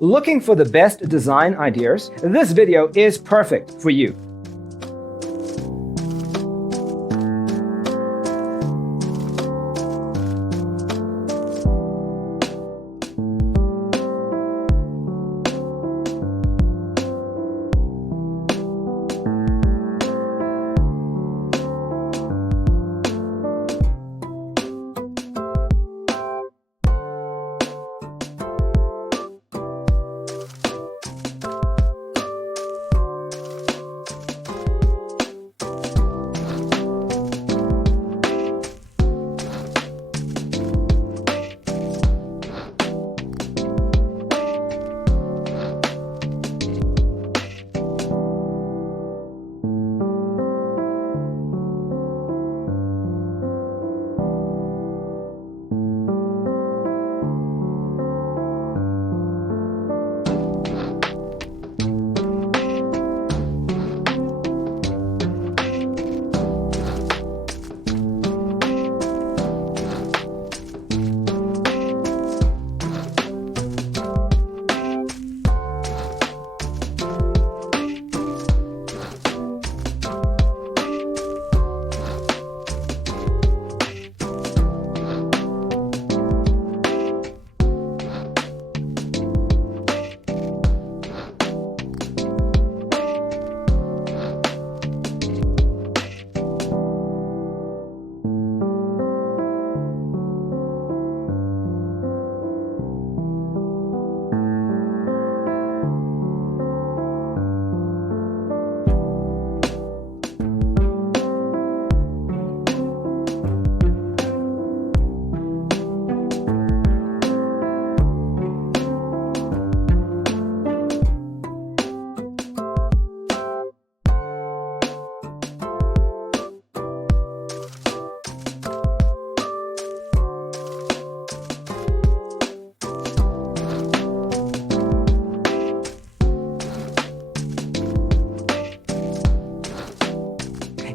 Looking for the best design ideas? This video is perfect for you.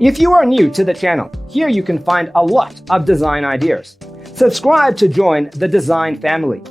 If you are new to the channel, here you can find a lot of design ideas. Subscribe to join the design family.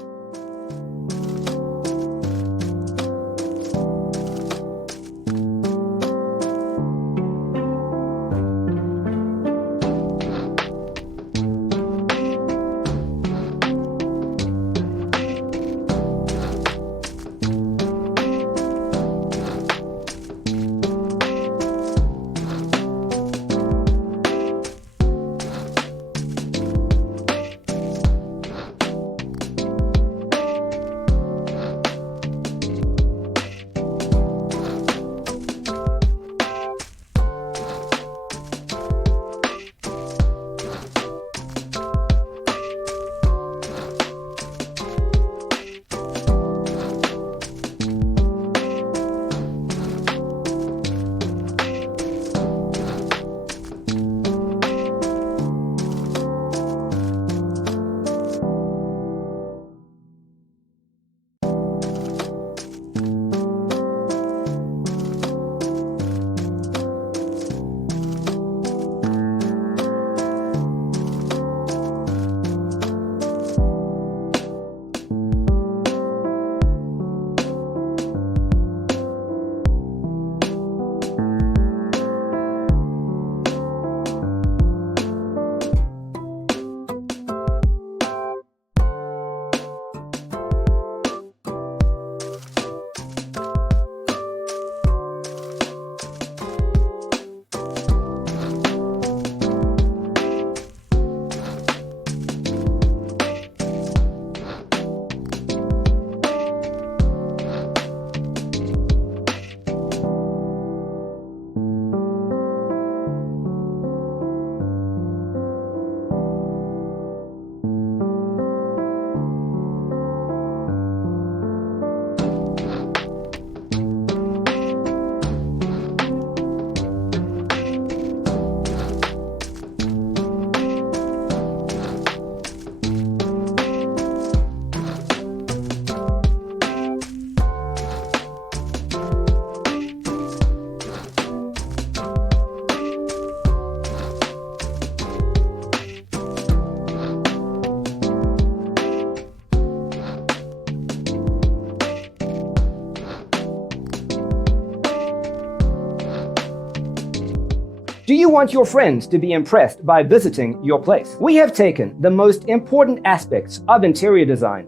Do you want your friends to be impressed by visiting your place? We have taken the most important aspects of interior design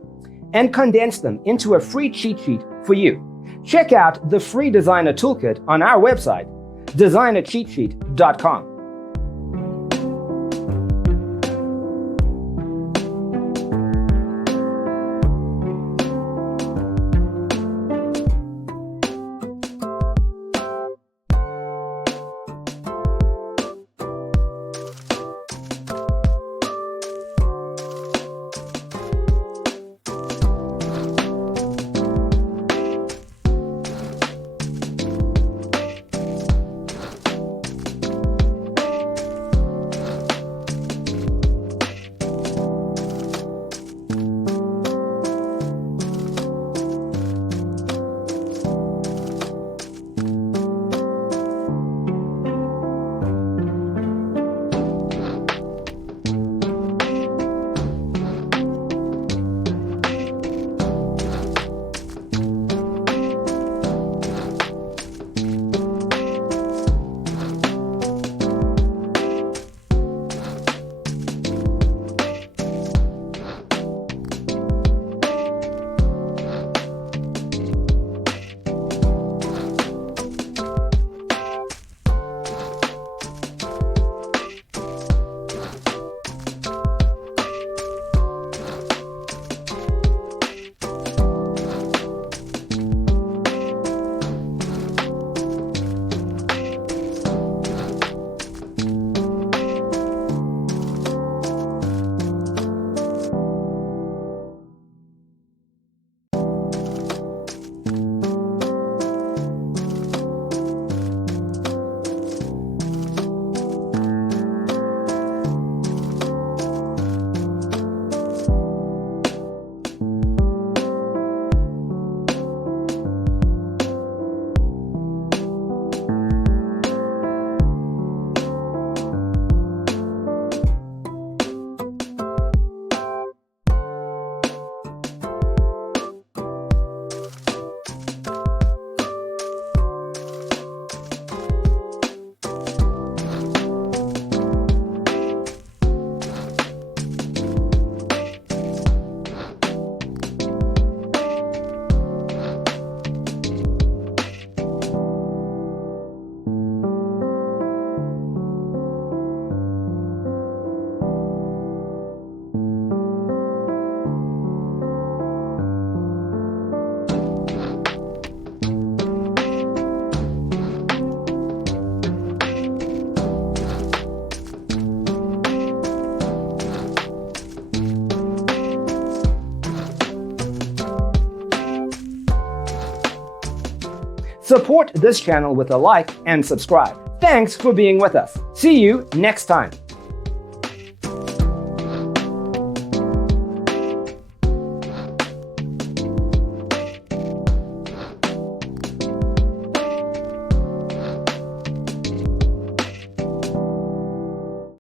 and condensed them into a free cheat sheet for you. Check out the free designer toolkit on our website, designercheatsheet.com. Support this channel with a like and subscribe. Thanks for being with us. See you next time.